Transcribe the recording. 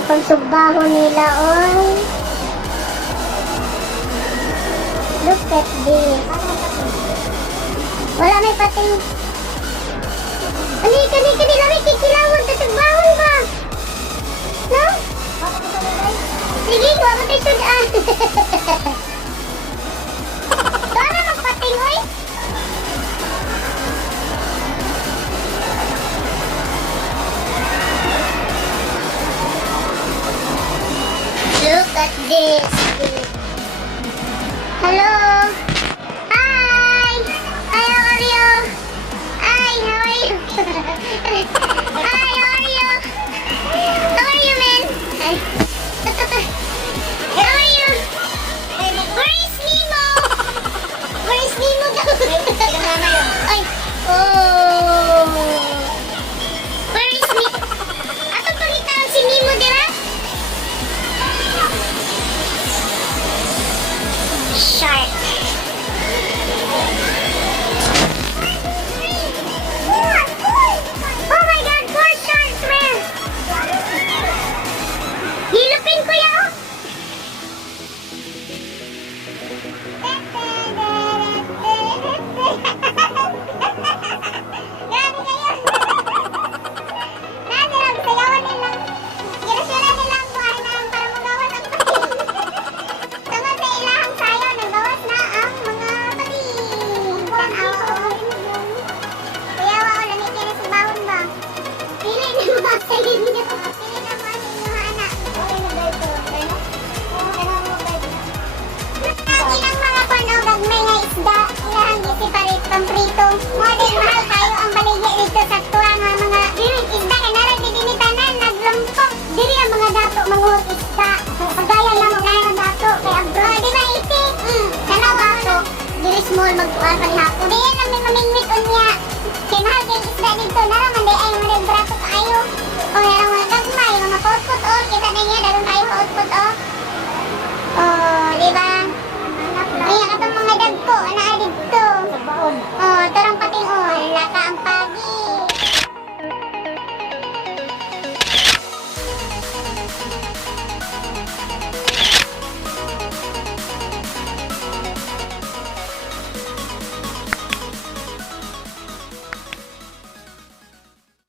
may pagsugbaho nila, oy. Look at this. Wala may pating. Kani, lamig kikilawon, tasagbahon ba? No? Sige, huwag mo tayo sudan. Para magpating, oy. Look at this. Hello. Hi. Hi, how are you? Hi, how are you? Hi, how are you? How are you, man? Hi. How are you? Where is Nemo? Where is Nemo daw? Ay. Oh. Where is Nemo? Ato pangitaon si Nemo dira? Shark. Oh my God, 4 sharks, man. Hilupin ko yan. Grabe kayo. Nadirang sayawan nilang. Girasyonan nilang buhay na para magawas ang pati. Tungod sa ilahang sayaw, nagawas na ang mga pati. Tanawa o. Kaya wao lamig yan sa bahon ba? Pili na mga sayo niyo. Pili na mga inyong anak. Okay na ba ito? Ilang mga panog gagmay nga isda, ilahang isiparate pang prito. Modern mahal kayo ang baligya dito sa tuwa nga mga dirig isda kay narag dinitanan naglumpok. Diri ang mga dato manguhot isda.